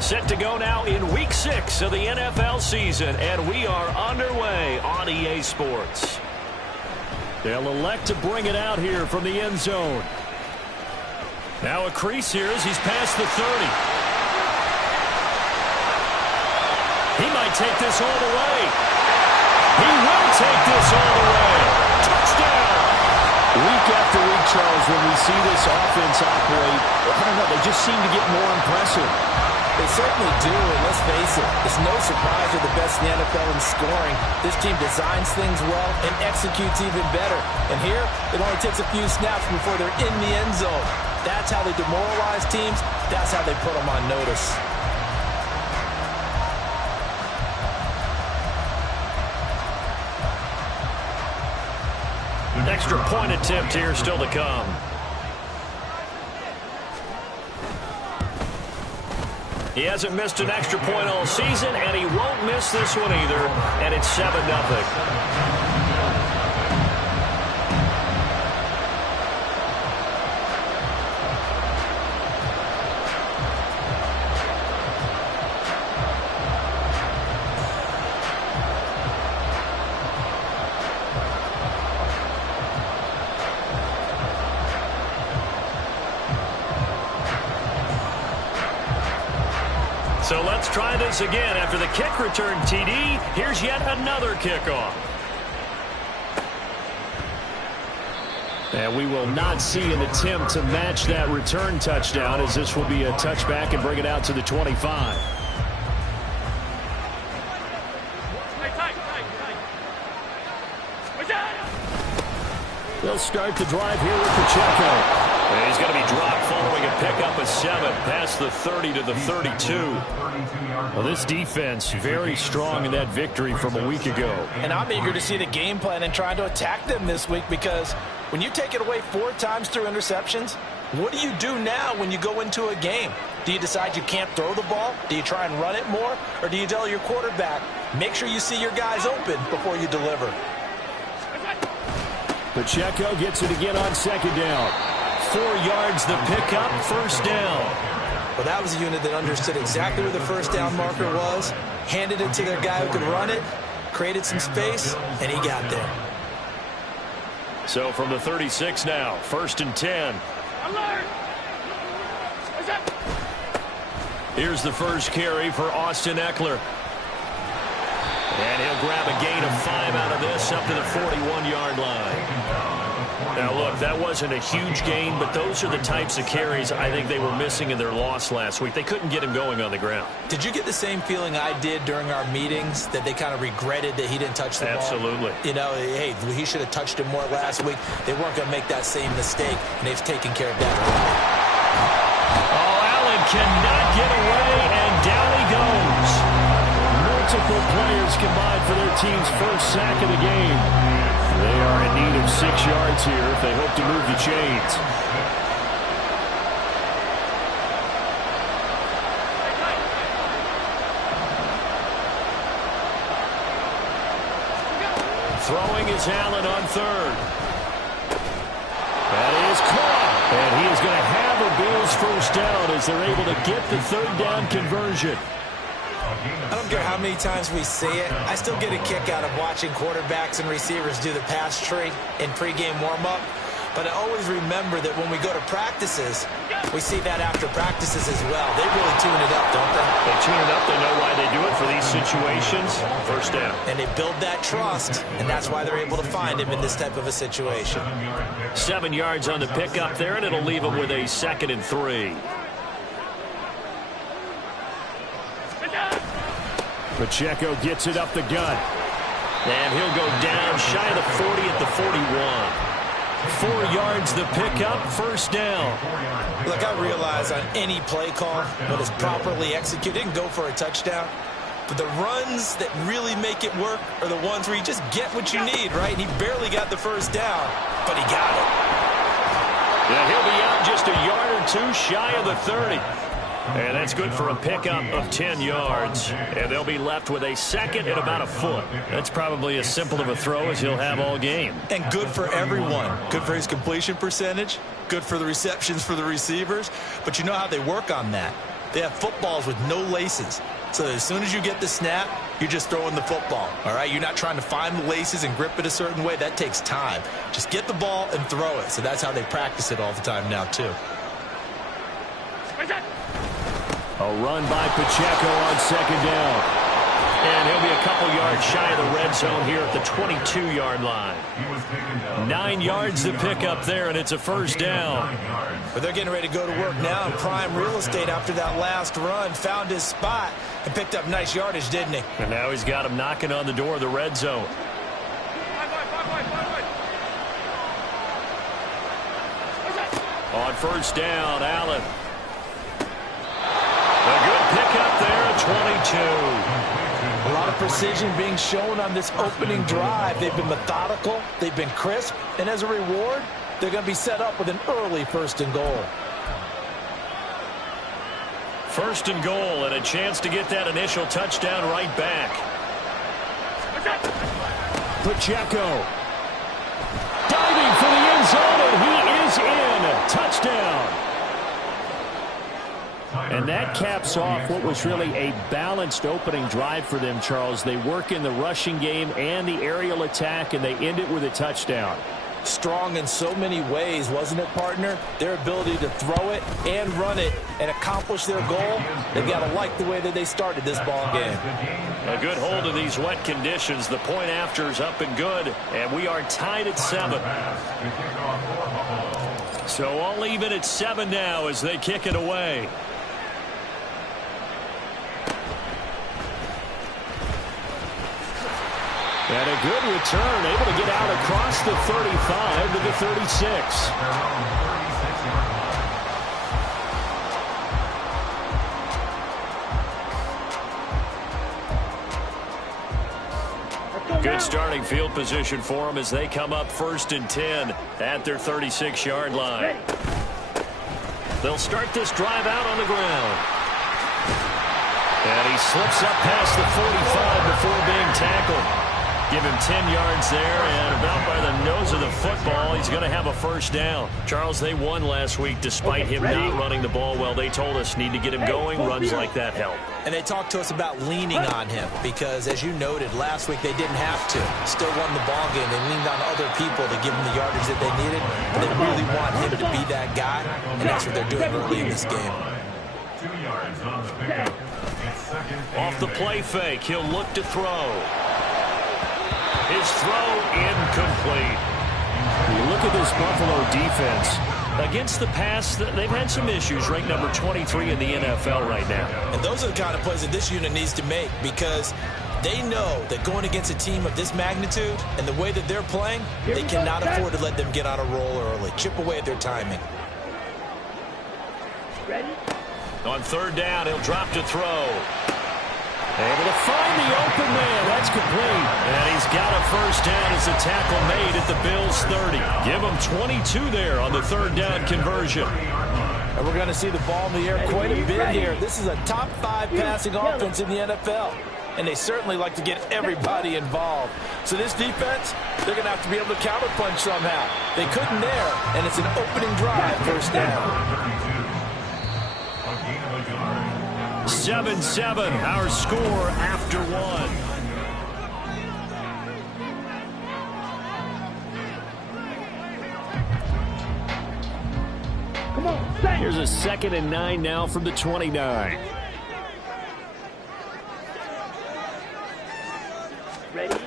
Set to go now in Week 6 of the NFL season, and we are underway on EA Sports. They'll elect to bring it out here from the end zone. Now a crease here as he's past the 30. He might take this all the way. He will take this all the way. Touchdown! Week after week, Charles, when we see this offense operate, I don't know, they just seem to get more impressive. They certainly do, and let's face it, it's no surprise they're the best in the NFL in scoring. This team designs things well and executes even better. And here, it only takes a few snaps before they're in the end zone. That's how they demoralize teams. That's how they put them on notice. An extra point attempt here still to come. He hasn't missed an extra point all season, and he won't miss this one either, and it's 7-0. So let's try this again. After the kick return TD, here's yet another kickoff. And we will not see an attempt to match that return touchdown, as this will be a touchback and bring it out to the 25. They'll start the drive here with Pacheco. And he's going to be dropped following a pickup of 7 past the 30 to the 32. Well, this defense very strong in that victory from a week ago. And I'm eager to see the game plan and trying to attack them this week, because when you take it away 4 times through interceptions, what do you do now when you go into a game? Do you decide you can't throw the ball? Do you try and run it more? Or do you tell your quarterback, make sure you see your guys open before you deliver? Pacheco gets it again on second down. 4 yards the pickup, first down. Well, that was a unit that understood exactly where the first down marker was, handed it to their guy who could run it, created some space, and he got there. So from the 36 now, 1st and 10. Here's the first carry for Austin Ekeler. And he'll grab a gain of 5 out of this up to the 41-yard line. Now, look, that wasn't a huge gain, but those are the types of carries I think they were missing in their loss last week. They couldn't get him going on the ground. Did you get the same feeling I did during our meetings, that they kind of regretted that he didn't touch the ball? Absolutely. You know, hey, he should have touched him more last week. They weren't going to make that same mistake, and they've taken care of that. Oh, Allen cannot get away, and down he goes. Multiple players combined for their team's first sack of the game. They are in need of 6 yards here if they hope to move the chains. Throwing is Allen on 3rd. That is caught. And he is going to have a Bills first down as they're able to get the 3rd down conversion. I don't care how many times we see it, I still get a kick out of watching quarterbacks and receivers do the pass tree in pregame warm-up. But I always remember that when we go to practices, we see that after practices as well. They really tune it up, don't they? They tune it up. They know why they do it for these situations. First down. And they build that trust, and that's why they're able to find him in this type of a situation. 7 yards on the pickup there, and it'll leave him with a 2nd and 3. Pacheco gets it up the gut. And he'll go down shy of the 40 at the 41. 4 yards the pickup, first down. Look, I realize on any play call, when it's properly executed, it can go for a touchdown. But the runs that really make it work are the ones where you just get what you need, right? And he barely got the first down, but he got it. Yeah, he'll be out just a yard or 2 shy of the 30. And that's good for a pickup of 10 yards. And they'll be left with a 2nd and about a foot. That's probably as simple of a throw as he'll have all game. And good for everyone. Good for his completion percentage. Good for the receptions for the receivers. But you know how they work on that. they have footballs with no laces. So as soon as you get the snap, you're just throwing the football, all right? You're not trying to find the laces and grip it a certain way. That takes time. Just get the ball and throw it. So that's how they practice it all the time now, too. A run by Pacheco on second down. And he'll be a couple yards shy of the red zone here at the 22-yard line. 9 yards to pick up there, and it's a first down. But they're getting ready to go to work now in prime real estate after that last run. Found his spot and picked up nice yardage, didn't he? And now he's got him knocking on the door of the red zone. On first down, Allen. A good pickup there at 22. A lot of precision being shown on this opening drive. They've been methodical, they've been crisp, and as a reward, they're going to be set up with an early first and goal. First and goal, and a chance to get that initial touchdown right back. Pacheco diving for the end zone, and he is in. Touchdown. And that caps off what was really a balanced opening drive for them, Charles. They work in the rushing game and the aerial attack, and they end it with a touchdown. Strong in so many ways, wasn't it, partner? Their ability to throw it and run it and accomplish their goal, they've got to like the way that they started this ball game. A good hold of these wet conditions. The point after is up and good, and we are tied at 7. So all even at 7 now as they kick it away. And a good return, able to get out across the 35 to the 36. Good starting field position for them as they come up first and 10 at their 36-yard line. They'll start this drive out on the ground. And he slips up past the 45 before being tackled. Give him 10 yards there, and about by the nose of the football, he's going to have a first down. Charles, they won last week despite him not running the ball well. They told us need to get him going. Runs like that help. And they talked to us about leaning on him because, as you noted, last week they didn't have to. Still won the ball game. They leaned on other people to give them the yardage that they needed. And they really want him to be that guy, and that's what they're doing early in this game. 2 yards on the pickup. Off the play fake, he'll look to throw. His throw incomplete. You look at this Buffalo defense. Against the pass, they've had some issues, ranked number 23 in the NFL right now. And those are the kind of plays that this unit needs to make because they know that going against a team of this magnitude and the way that they're playing, they cannot afford to let them get on a roll early. Chip away at their timing. Ready? On third down, he'll drop to throw. Able to find the open man. That's complete. And he's got a first down as a tackle made at the Bills' 30. Give him 22 there on the third down conversion. And we're going to see the ball in the air quite a bit here. This is a top 5 passing offense in the NFL. And they certainly like to get everybody involved. So this defense, they're going to have to be able to counterpunch somehow. They couldn't there, and it's an opening drive, first down. 7-7, our score after 1. Come on, stay. Here's a 2nd and 9 now from the 29. Ready?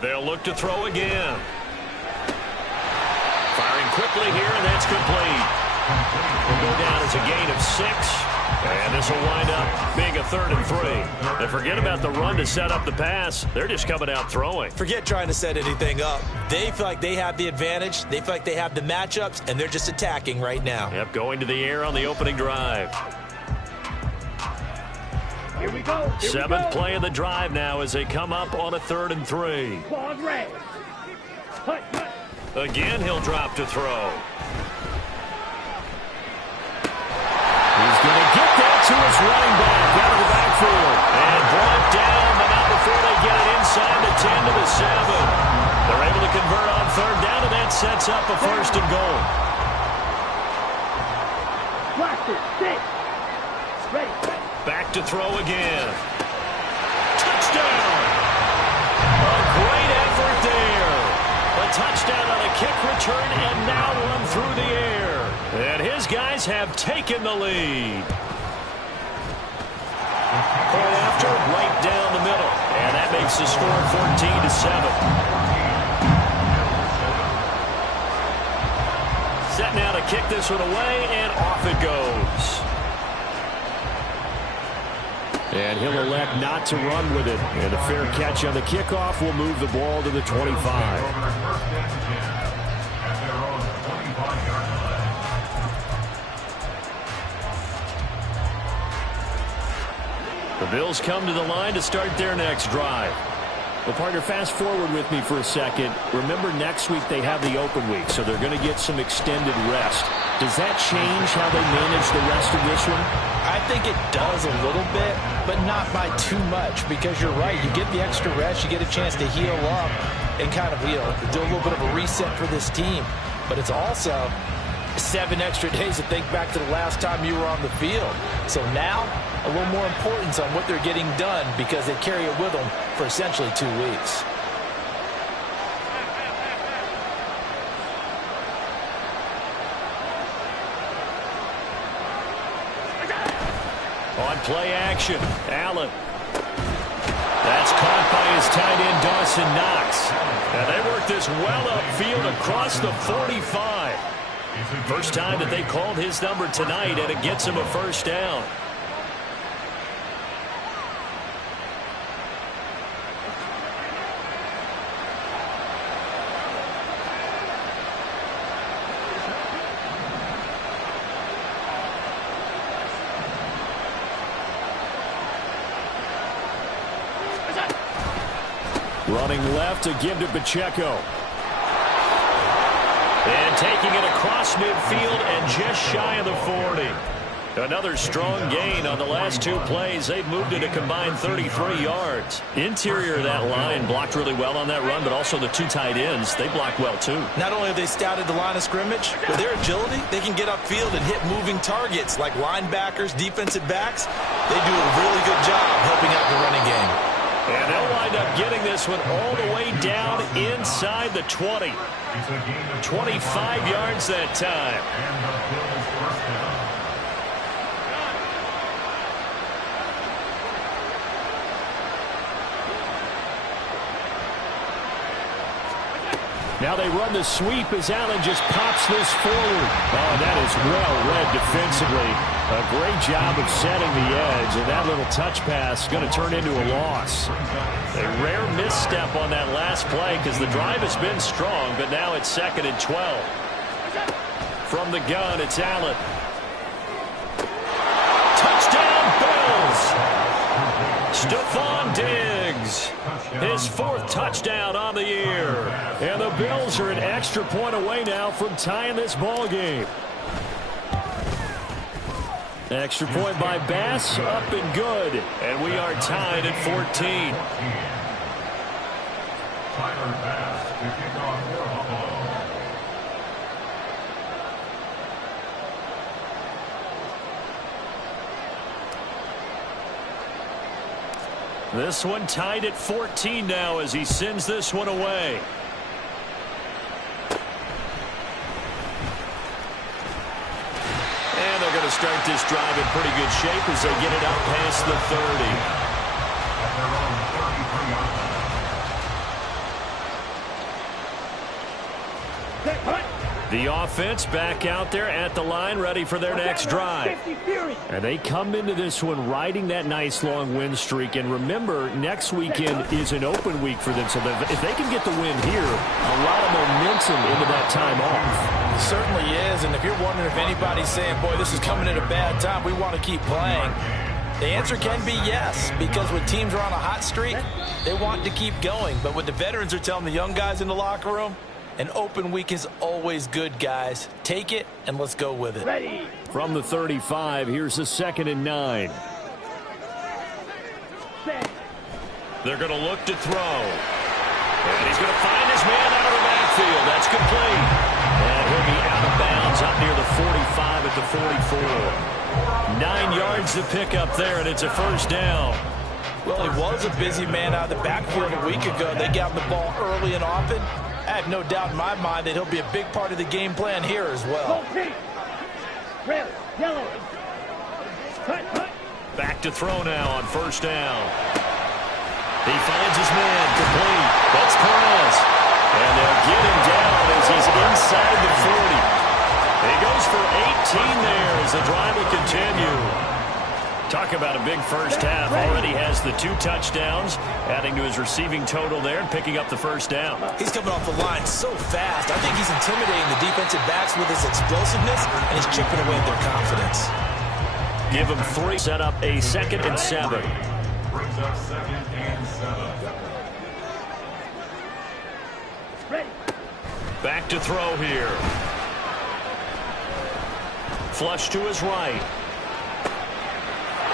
They'll look to throw again. Firing quickly here, and that's complete. Will go down as a gain of 6. And this will wind up being a 3rd and 3. And forget about the run to set up the pass. They're just coming out throwing. Forget trying to set anything up. They feel like they have the advantage. They feel like they have the matchups, and they're just attacking right now. Yep, going to the air on the opening drive. Here we go. Here 7th we go. play of the drive now as they come up on a 3rd and 3. Pause, red. Hut, hut. Again, he'll drop to throw. He's going to get that to his running back out of the backfield. And brought down, but not before they get it inside the 10 to the 7. They're able to convert on 3rd down, and that sets up a 1st and goal. Watch it. Sit. Ready. Back to throw again. Touchdown! A great effort there. A touchdown on a kick return and now run through the air. And his guys have taken the lead. Point after, right down the middle. And that makes the score 14-7. Set now to kick this one away, and off it goes. And he'll elect not to run with it. And a fair catch on the kickoff will move the ball to the 25. The Bills come to the line to start their next drive. Well, partner, fast forward with me for a second. Remember, next week they have the open week, so they're going to get some extended rest. Does that change how they manage the rest of this one? I think it does a little bit, but not by too much, because you're right. You get the extra rest. You get a chance to heal up and kind of, do a little bit of a reset for this team. But it's also 7 extra days to think back to the last time you were on the field. So now, a little more importance on what they're getting done because they carry it with them for essentially 2 weeks. On play action, Allen. That's caught by his tight end, Dawson Knox. And they work this well upfield across the 45. First time that they called his number tonight, and it gets him a first down. Running left to give to Pacheco. And taking it across midfield and just shy of the 40. Another strong gain on the last 2 plays. They've moved it a combined 33 yards. Interior of that line blocked really well on that run, but also the 2 tight ends, they blocked well too. Not only have they scouted the line of scrimmage, with their agility, they can get upfield and hit moving targets like linebackers, defensive backs. They do a really good job helping out the running game. And they'll wind up getting this one all the way down inside the 20. 25 yards that time. Now they run the sweep as Allen just pops this forward. Oh, that is well read defensively. A great job of setting the edge, and that little touch pass is going to turn into a loss. A rare misstep on that last play because the drive has been strong, but now it's 2nd and 12. From the gun, it's Allen. Touchdown, Bills! Stephon Diggs, his 4th touchdown on the year. And the Bills are an extra point away now from tying this ball game. Extra point by Bass, up and good. And we are tied at 14. Tyler Bass to kick off for Buffalo. This one tied at 14 now as he sends this one away. And they're going to start this drive in pretty good shape as they get it out past the 30. The offense back out there at the line, ready for their next drive. And they come into this one riding that nice long win streak. And remember, next weekend is an open week for them. So if they can get the win here, a lot of momentum into that time off. It certainly is. And if you're wondering if anybody's saying, boy, this is coming at a bad time, we want to keep playing, the answer can be yes, because when teams are on a hot streak, they want to keep going. But what the veterans are telling the young guys in the locker room, an open week is always good, guys. Take it, and let's go with it. Ready. From the 35, here's a 2nd and 9. They're going to look to throw. And he's going to find his man out of the backfield. That's complete. And he'll be out of bounds up near the 45 at the 44. 9 yards needs the pickup there, and it's a first down. Well, he was a busy man out of the backfield a week ago. They got him the ball early and often. I have no doubt in my mind that he'll be a big part of the game plan here as well. Red, yellow. Back to throw now on first down. He finds his man, complete. That's Perez. And they'll get him down as he's inside the 40. He goes for 18 there as the drive will continue. Talk about a big first half. Already has the 2 touchdowns, adding to his receiving total there and picking up the first down. He's coming off the line so fast. I think he's intimidating the defensive backs with his explosiveness, and he's chipping away at their confidence. Give him 3. Set up a 2nd and 7. Brings up 2nd and 7. Ready. Back to throw here. Flush to his right.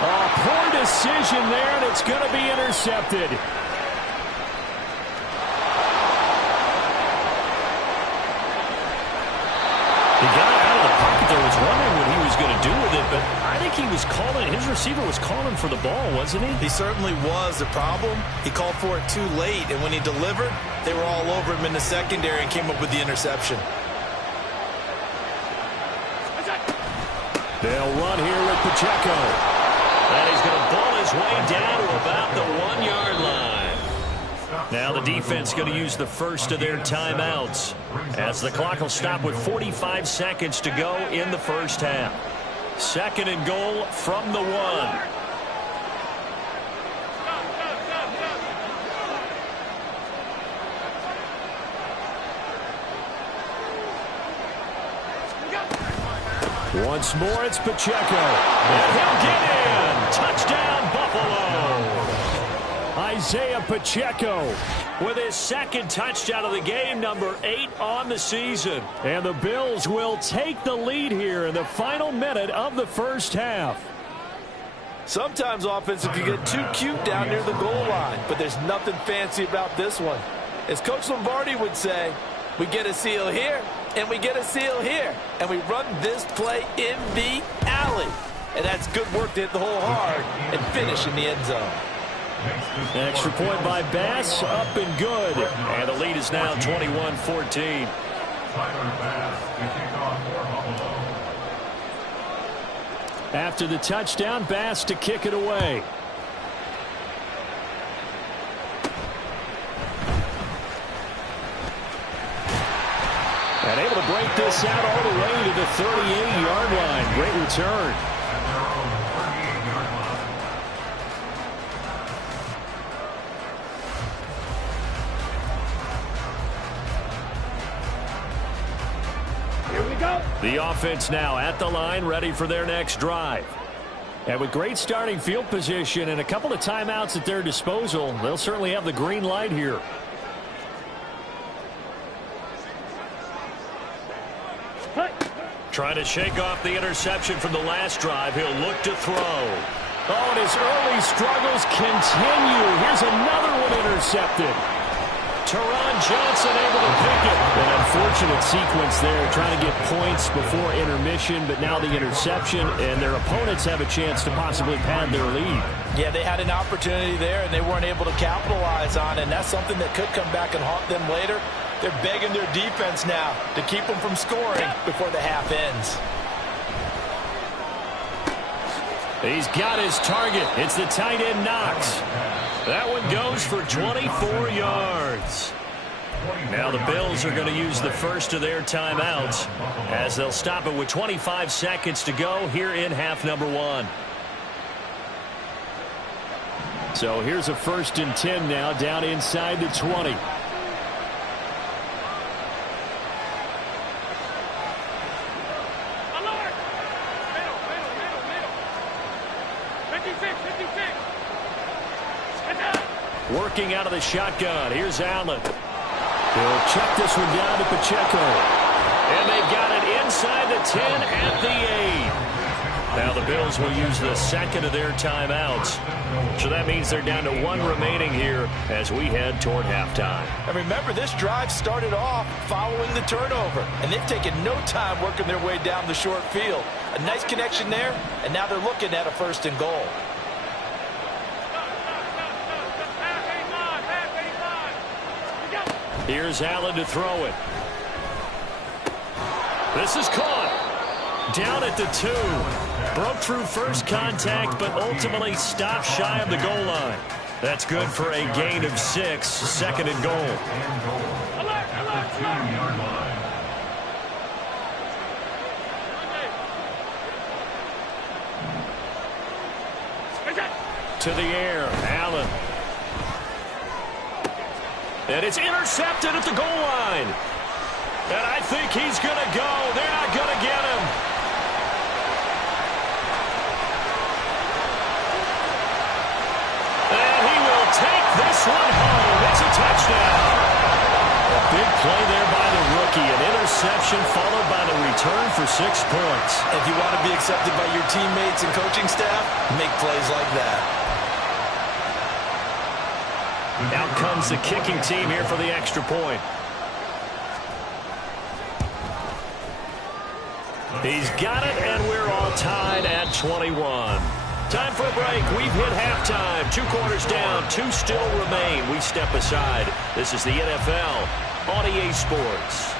Oh, poor decision there, and it's going to be intercepted. He got out of the pocket there, was wondering what he was going to do with it, but I think he was calling, his receiver was calling for the ball, wasn't he? He certainly was. The problem, he called for it too late, and when he delivered, they were all over him in the secondary and came up with the interception. They'll run here with Pacheco. And he's going to ball his way down to about the 1-yard line. Now the defense going to use the first of their timeouts as the clock will stop with 45 seconds to go in the first half. 2nd and goal from the 1. Once more, it's Pacheco. And He'll get in. Touchdown, Buffalo. Isaiah Pacheco With his 2nd touchdown of the game, number 8 on the season. And the Bills will take the lead here in the final minute of the first half. Sometimes offense can get too cute down near the goal line, but there's nothing fancy about this one. As Coach Lombardi would say, we get a seal here, and we get a seal here, and we run this play in the alley. And that's good work to hit the hole hard and finish in the end zone. An extra point by Bass, up and good. And the lead is now 21-14. Tyler Bass to kick off for Buffalo. After the touchdown, Bass to kick it away. And able to break this out all the way to the 38-yard line. Great return. Here we go. The offense now at the line, ready for their next drive. And with great starting field position and a couple of timeouts at their disposal, they'll certainly have the green light here. Trying to shake off the interception from the last drive. He'll look to throw. Oh, and his early struggles continue. Here's another one intercepted. Teron Johnson able to pick it. An unfortunate sequence there, trying to get points before intermission, but now the interception, and their opponents have a chance to possibly pad their lead. Yeah, they had an opportunity there, and they weren't able to capitalize on it, and that's something that could come back and haunt them later. They're begging their defense now to keep them from scoring before the half ends. He's got his target. It's the tight end Knox. That one goes for 24 yards. Now the Bills are going to use the first of their timeouts as they'll stop it with 25 seconds to go here in half number 1. So here's a 1st and 10 now, down inside the 20. Working out of the shotgun. Here's Allen. They'll check this one down to Pacheco. And they've got it inside the 10 at the 8. Now the Bills will use the second of their timeouts. So that means they're down to one remaining here as we head toward halftime. And remember, this drive started off following the turnover, and they've taken no time working their way down the short field. A nice connection there, and now they're looking at a 1st and goal. Here's Allen to throw it. This is caught. Down at the 2. Broke through first contact, but ultimately stopped shy of the goal line. That's good for a gain of 6, 2nd and goal. At the 2-yard line. To the air, Allen. And it's intercepted at the goal line. And I think he's going to go. They're not going to get him. And he will take this one home. It's a touchdown. A big play there by the rookie. An interception followed by the return for 6 points. If you want to be accepted by your teammates and coaching staff, make plays like that. Out comes the kicking team here for the extra point. He's got it, and we're all tied at 21. Time for a break. We've hit halftime. 2 quarters down, 2 still remain. We step aside. This is the NFL on EA Sports.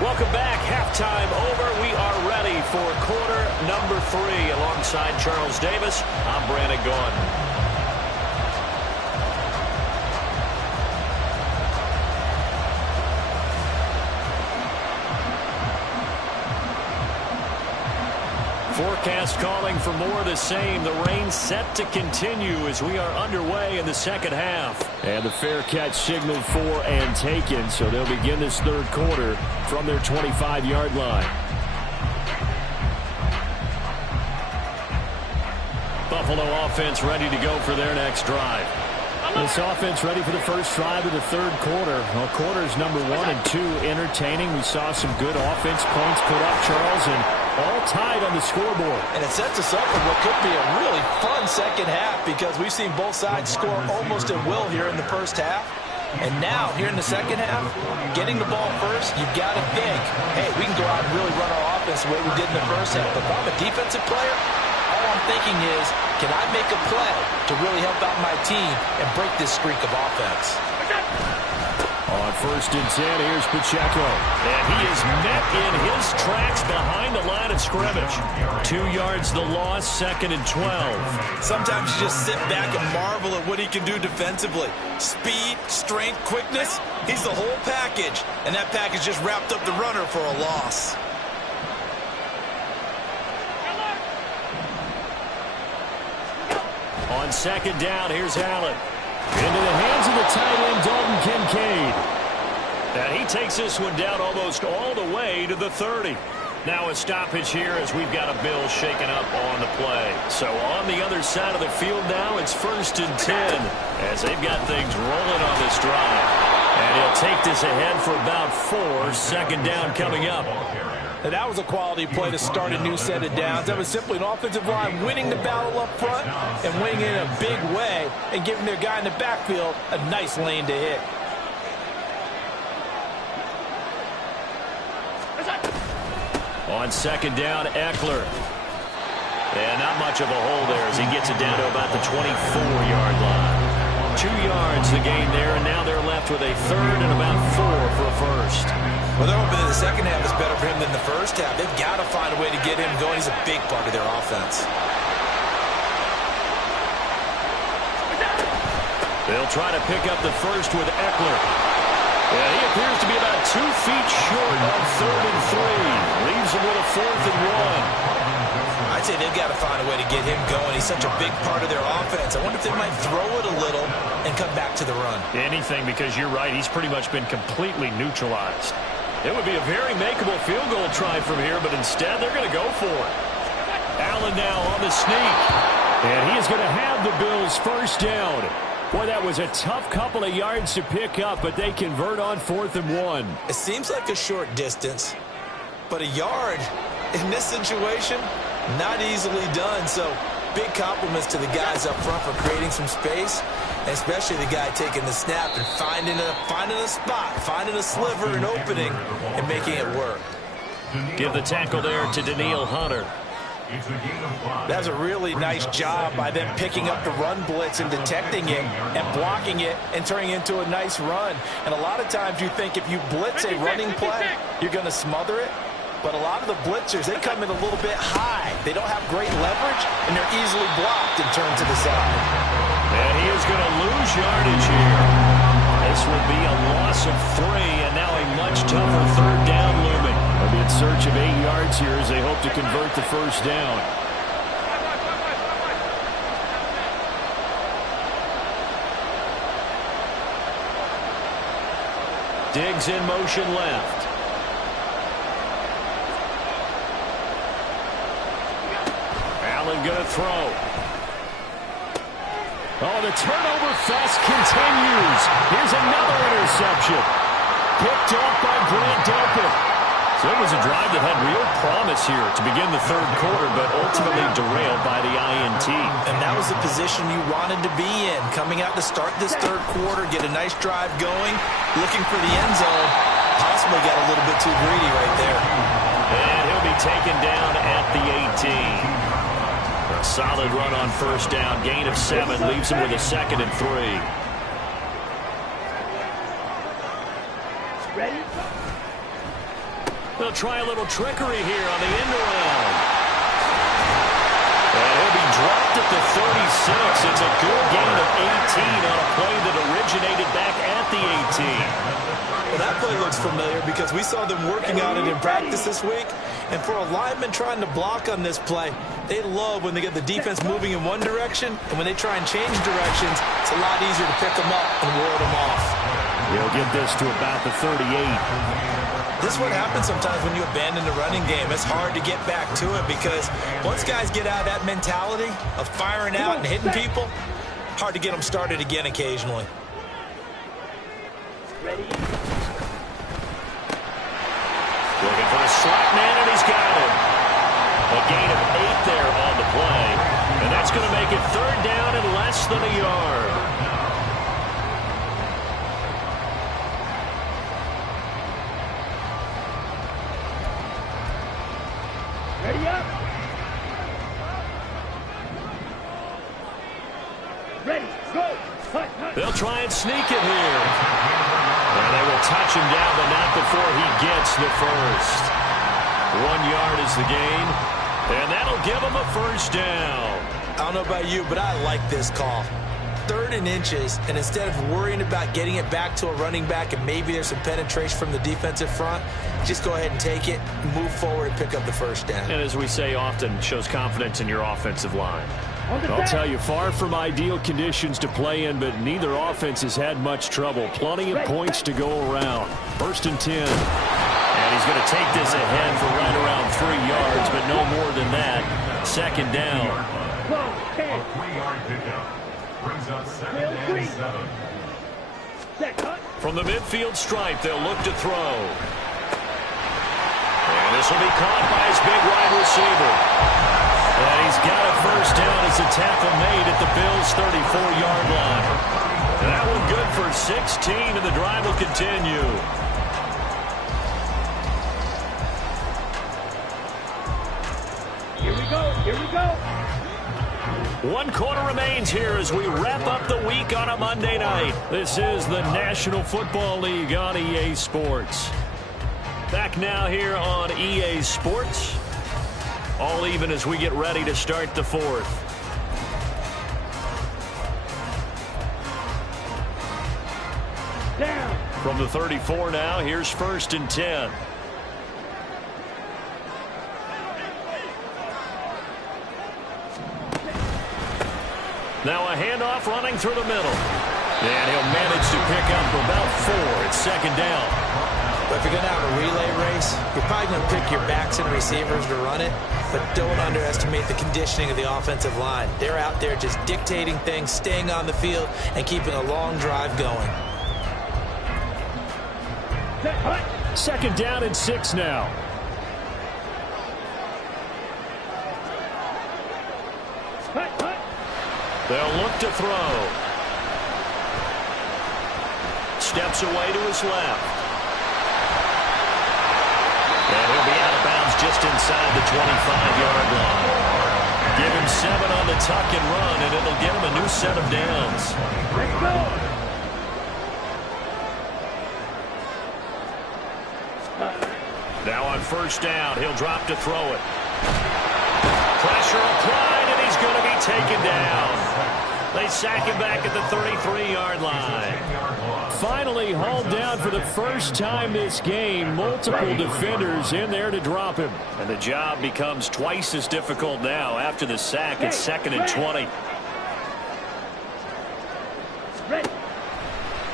Welcome back. Halftime over. We are ready for quarter number 3. Alongside Charles Davis, I'm Brandon Gaudin. Forecast calling for more of the same. The rain set to continue as we are underway in the second half. And the fair catch signaled for and taken, so they'll begin this 3rd quarter from their 25-yard line. Buffalo offense ready to go for their next drive. This offense ready for the first drive of the 3rd quarter. Well, quarters number 1 and 2 entertaining. We saw some good offense points put up, Charles, and all tied on the scoreboard. And it sets us up for what could be a really fun second half because we've seen both sides score almost at will here in the first half. And now, here in the second half, getting the ball first, you've got to think, hey, we can go out and really run our offense the way we did in the first half. But if I'm a defensive player, all I'm thinking is, can I make a play to really help out my team and break this streak of offense? On 1st and 10, here's Pacheco. And he is met in his tracks behind the line of scrimmage. 2 yards the loss, 2nd and 12. Sometimes you just sit back and marvel at what he can do defensively. Speed, strength, quickness, he's the whole package. And that package just wrapped up the runner for a loss. On 2nd down, here's Allen. Into the hands of the tight end, Dalton Kincaid. And he takes this one down almost all the way to the 30. Now a stoppage here as we've got a Bill shaken up on the play. So on the other side of the field now, it's 1st and 10 as they've got things rolling on this drive. And he'll take this ahead for about 4. 2nd down coming up. And that was a quality play to start a new set of downs. That was simply an offensive line winning the battle up front and winning it in a big way and giving their guy in the backfield a nice lane to hit. On 2nd down, Eckler. And not much of a hole there as he gets it down to about the 24-yard line. 2 yards the gain there, and now they're left with a 3rd and about 4 for a first. Well, they're hoping that the second half is better for him than the first half. They've got to find a way to get him going. He's a big part of their offense. They'll try to pick up the first with Eckler. And he appears to be about 2 feet short on 3rd and 3. Leaves him with a 4th and 1. I I'd say they've got to find a way to get him going. He's such a big part of their offense. I wonder if they might throw it a little and come back to the run. Anything, because you're right. He's pretty much been completely neutralized. It would be a very makeable field goal try from here, but instead they're going to go for it. Allen now on the sneak. And he is going to have the Bills first down. Boy, that was a tough couple of yards to pick up, but they convert on 4th and 1. It seems like a short distance, but a yard in this situation, not easily done. So big compliments to the guys up front for creating some space, and especially the guy taking the snap and finding a spot, finding a sliver, an opening, and making it work. Give the tackle there to Danielle Hunter. That's a really nice job by them picking up the run blitz and detecting it and blocking it and turning it into a nice run. And a lot of times you think if you blitz a running play, you're going to smother it. But a lot of the blitzers, they come in a little bit high. They don't have great leverage, and they're easily blocked and turned to the side. And he is going to lose yardage here. This would be a loss of 3, and now a much tougher 3rd down looming. They'll be in search of 8 yards here as they hope to convert the first down. Diggs in motion left. Allen going to throw. Oh, the turnover fest continues. Here's another interception. Picked off by Grant Delpit. So it was a drive that had real promise here to begin the 3rd quarter, but ultimately derailed by the INT. And that was the position you wanted to be in. Coming out to start this 3rd quarter, get a nice drive going, looking for the end zone. Possibly got a little bit too greedy right there. And he'll be taken down at the 18. A solid run on first down. Gain of 7 leaves him with a 2nd and 3. Ready? They'll try a little trickery here on the end around. And he'll be dropped at the 36. It's a good gain of 18 on a play that originated back at the 18. Well, that play looks familiar because we saw them working on it in practice this week. And for a lineman trying to block on this play, they love when they get the defense moving in one direction, and when they try and change directions, it's a lot easier to pick them up and ward them off. He'll get this to about the 38. This is what happens sometimes when you abandon the running game. It's hard to get back to it because once guys get out of that mentality of firing out and hitting people, hard to get them started again occasionally. Ready? Looking for a slot man, and he's got him. A gain of 8 there on the play. And that's going to make it 3rd down and less than a yard. Ready up? Ready, go! Hut, hut. They'll try and sneak it here. And they will touch him down, but not before he gets the first. 1 yard is the gain, and that'll give him a first down. I don't know about you, but I like this call. 3rd and inches, and instead of worrying about getting it back to a running back and maybe there's some penetration from the defensive front, just go ahead and take it, move forward, and pick up the first down. And as we say often, shows confidence in your offensive line. I'll tell you, far from ideal conditions to play in, but neither offense has had much trouble. Plenty of points to go around. 1st and 10. And he's going to take this ahead for right around 3 yards, but no more than that. 2nd down. Go, A 3-yard pickup brings up 2nd and 7. set, hut. From the midfield stripe, they'll look to throw. And this will be caught by his big wide receiver. And he's got a first down as a tackle made at the Bills' 34-yard line. That one good for 16, and the drive will continue. Here we go, here we go. 1 quarter remains here as we wrap up the week on a Monday night. This is the National Football League on EA Sports. Back now here on EA Sports. All even as we get ready to start the 4th. Down. From the 34 now, here's 1st and 10. Now a handoff running through the middle. And he'll manage to pick up about 4. It's second down. But if you're going to have a relay race, you're probably going to pick your backs and receivers to run it, but don't underestimate the conditioning of the offensive line. They're out there just dictating things, staying on the field, and keeping a long drive going. Second down and 6 now. They'll look to throw. Steps away to his left. And he'll be out of bounds just inside the 25-yard line. Give him 7 on the tuck and run, and it'll give him a new set of downs. Let's go. Now on first down, he'll drop to throw it. Pressure applied, and he's going to be taken down. They sack him back at the 33-yard line. Finally hauled down for the first time this game. Multiple defenders in there to drop him. And the job becomes twice as difficult now after the sack. It's second and 20.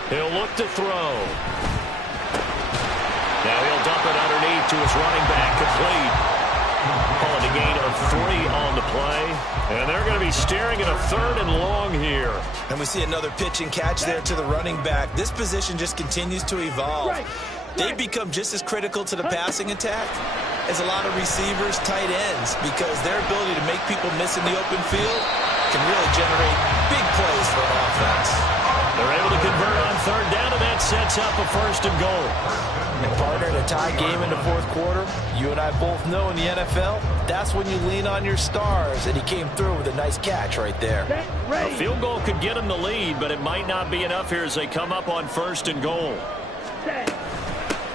He'll look to throw. Now he'll dump it underneath to his running back, complete. Calling a gain of 3 on the play. And they're going to be staring at a 3rd and long here. And we see another pitch and catch there to the running back. This position just continues to evolve. They become just as critical to the passing attack as a lot of receivers, tight ends, because their ability to make people miss in the open field can really generate big plays for an offense. They're able to convert on 3rd down, and that sets up a 1st and goal. And partner, in a tie game in the 4th quarter, you and I both know in the NFL, that's when you lean on your stars, and he came through with a nice catch right there. A field goal could get him the lead, but it might not be enough here as they come up on 1st and goal.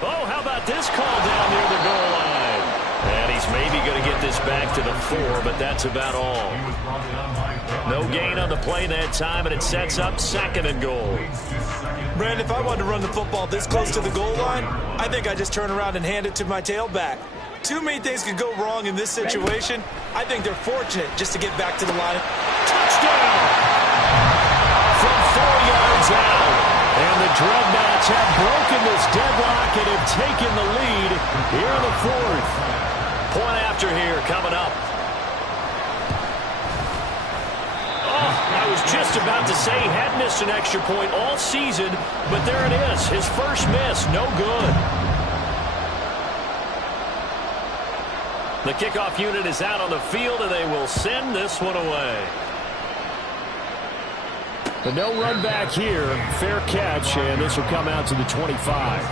Oh, how about this call down near the goal line? And he's maybe going to get this back to the 4, but that's about all. No gain on the play that time, and it sets up 2nd and goal. Brandon, if I wanted to run the football this close to the goal line, I think I'd just turn around and hand it to my tailback. Too many things could go wrong in this situation. I think they're fortunate just to get back to the line. Touchdown! From 4 yards out. And the Dreadnoughts have broken this deadlock and have taken the lead here in the 4th. Point after here coming up. I was just about to say he had missed an extra point all season, but there it is. His first miss, no good. The kickoff unit is out on the field, and they will send this one away. But no run back here. Fair catch, and this will come out to the 25.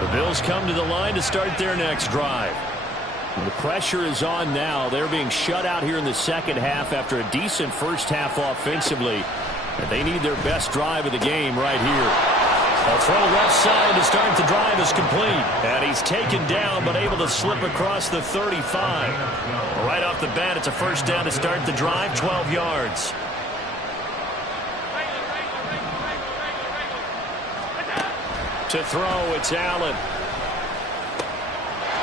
The Bills come to the line to start their next drive. The pressure is on now. They're being shut out here in the second half after a decent first half offensively. And they need their best drive of the game right here. A throw left side to start the drive is complete. And he's taken down but able to slip across the 35. Right off the bat, it's a 1st down to start the drive, 12 yards. To throw, it's Allen.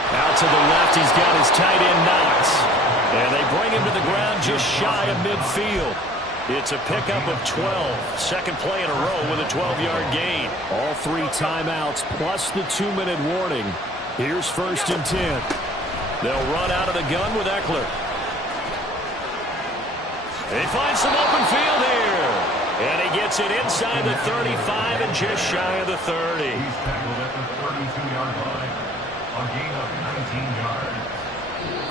Out to the left, he's got his tight end Knox. And they bring him to the ground just shy of midfield. It's a pickup of 12. Second play in a row with a 12-yard gain. All 3 timeouts plus the 2-minute warning. Here's 1st and 10. They'll run out of the gun with Eckler. They find some open field here. And he gets it inside the 35 and just shy of the 30. He's tackled at the 32-yard line. A gain of 19 yards.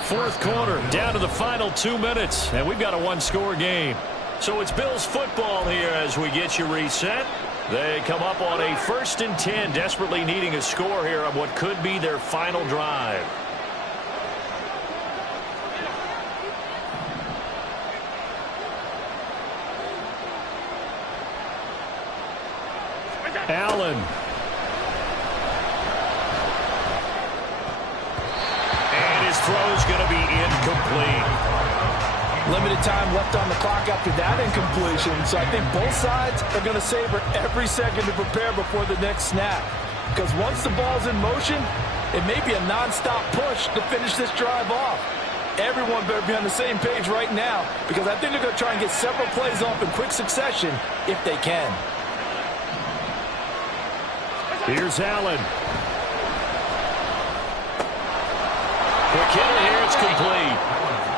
4th quarter, down to the final 2 minutes, and we've got a 1-score game. So it's Bills football here as we get you reset. They come up on a 1st and 10, desperately needing a score here on what could be their final drive. Allen. And his throw's going to be incomplete. Limited time left on the clock after that incompletion, so I think both sides are going to savor every second to prepare before the next snap. Because once the ball's in motion, it may be a nonstop push to finish this drive off. everyone better be on the same page right now because I think they're going to try and get several plays off in quick succession if they can. Here's Allen. Quick hitter here, it's complete.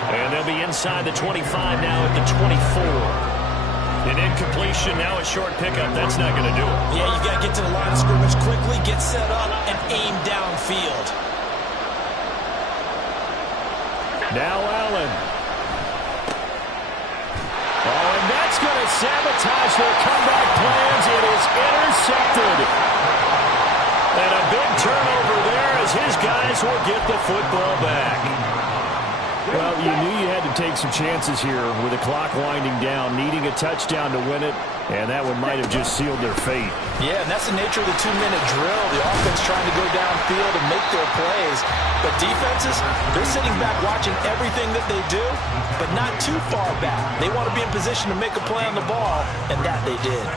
And they'll be inside the 25 now at the 24. An incompletion, now a short pickup. That's not going to do it. Yeah, you got to get to the line of scrimmage quickly, get set up, and aim downfield. Now Allen. Oh, and that's going to sabotage their comeback plans. It is intercepted. And a big turnover there as his guys will get the football back. Well, you knew you had to take some chances here with the clock winding down, needing a touchdown to win it, and that one might have just sealed their fate. Yeah, and that's the nature of the 2-minute drill. The offense trying to go downfield and make their plays. But defenses, they're sitting back watching everything that they do, but not too far back. They want to be in position to make a play on the ball, and that they did.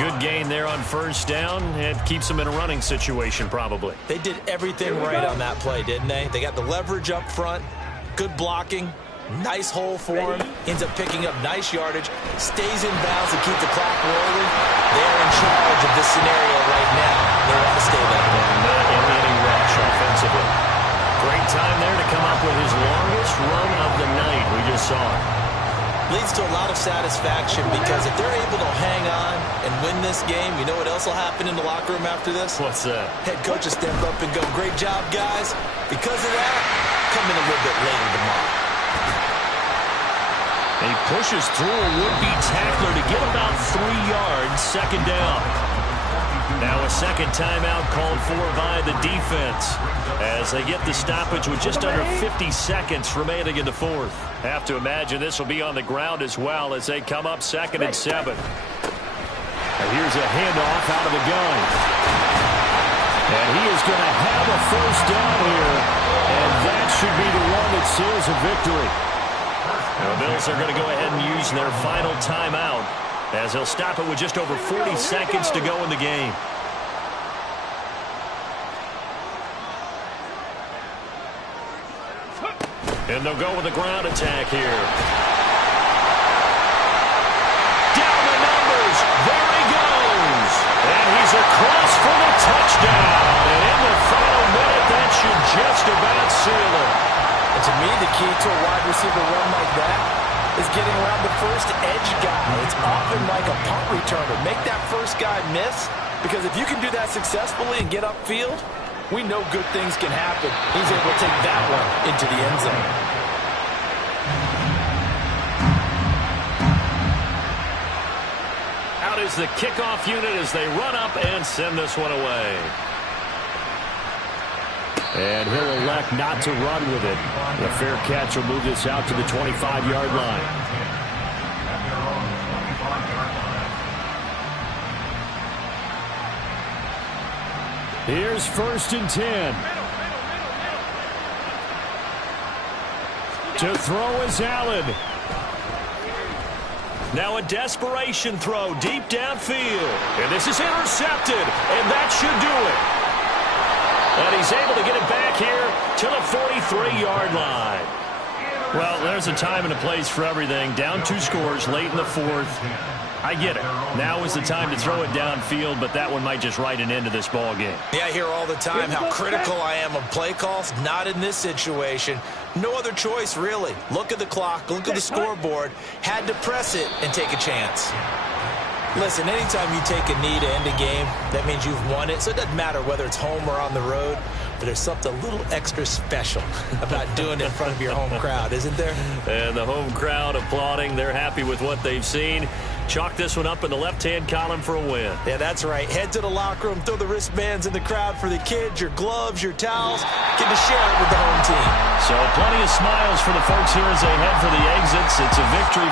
Good gain there on first down. It keeps them in a running situation probably. They did everything right on that play, didn't they? They got the leverage up front. Good blocking, nice hole for him, ends up picking up nice yardage, stays in bounds to keep the clock rolling. They're in charge of this scenario right now. They want to stay that way. Not in any rush offensively. Great time there to come up with his longest run of the night. We just saw it. Leads to a lot of satisfaction because if they're able to hang on and win this game, you know what else will happen in the locker room after this? What's that? Head coach will step up and go, great job, guys. Because of that, come in a little bit later tomorrow. He pushes through a would-be tackler to get about 3 yards, second down. Now a second timeout called for by the defense as they get the stoppage with just under 50 seconds remaining in the fourth. Have to imagine this will be on the ground as well as they come up 2nd and 7. And here's a handoff out of the gun. And he is going to have a first down here. And that should be the one that seals a victory. The Bills are going to go ahead and use their final timeout as they'll stop it with just over 40 seconds to go in the game. And they'll go with a ground attack here. Down the numbers. There he goes. And he's across for the touchdown. And in the final minute, that should just about seal it. And to me, the key to a wide receiver run like that is getting around the first edge guy. It's often like a punt returner. Make that first guy miss, because if you can do that successfully and get upfield, we know good things can happen. He's able to take that one into the end zone. Out is the kickoff unit as they run up and send this one away. And he'll elect not to run with it. The fair catch will move this out to the 25-yard line. Here's 1st and 10. To throw is Allen. Now a desperation throw deep downfield. And this is intercepted. And that should do it. And he's able to get it back here to the 43-yard line. Well, there's a time and a place for everything. Down 2 scores late in the fourth. I get it. Now is the time to throw it downfield, but that one might just write an end to this ball game. Yeah, I hear all the time how critical I am of play calls. Not in this situation. No other choice, really. Look at the clock. Look at the scoreboard. Had to press it and take a chance. Listen, anytime you take a knee to end a game, that means you've won it. So it doesn't matter whether it's home or on the road, but there's something a little extra special about doing it in front of your home crowd, isn't there? And the home crowd applauding. They're happy with what they've seen. Chalk this one up in the left-hand column for a win. Yeah, that's right. Head to the locker room, throw the wristbands in the crowd for the kids, your gloves, your towels. Get to share it with the home team. So plenty of smiles for the folks here as they head for the exits. It's a victory